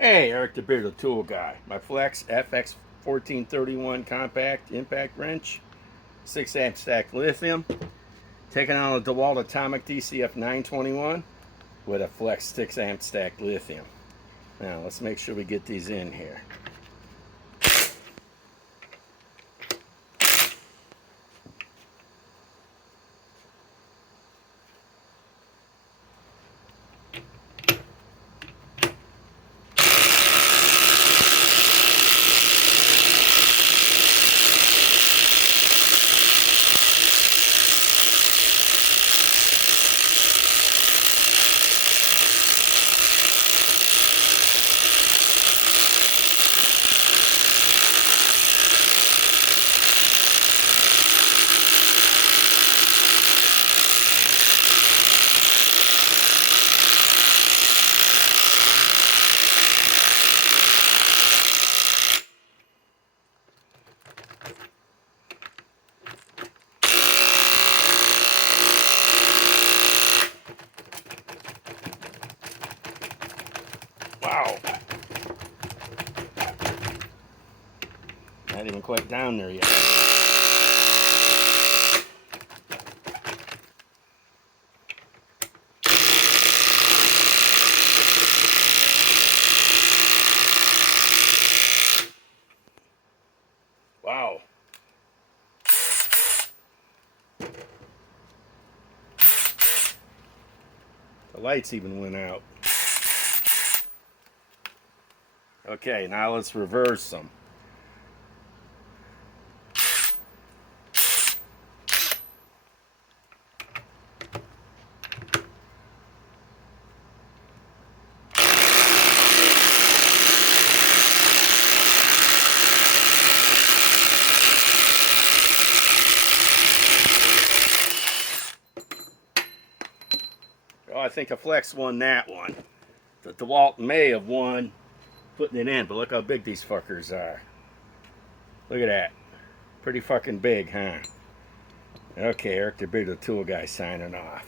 Hey, Eric the Bearded Tool Guy. My Flex FX1431 Compact Impact Wrench, 6 amp stack lithium, taking on a Dewalt Atomic DCF 921 with a Flex 6 amp stack lithium. Now let's make sure we get these in here. Wow. Not even quite down there yet. Wow. The lights even went out. Okay, now let's reverse them. Oh, I think the Flex won that one. The Dewalt may have won putting it in, but look how big these fuckers are. Look at that. Pretty fucking big, huh? Okay, Eric the Bearded Tool Guy signing off.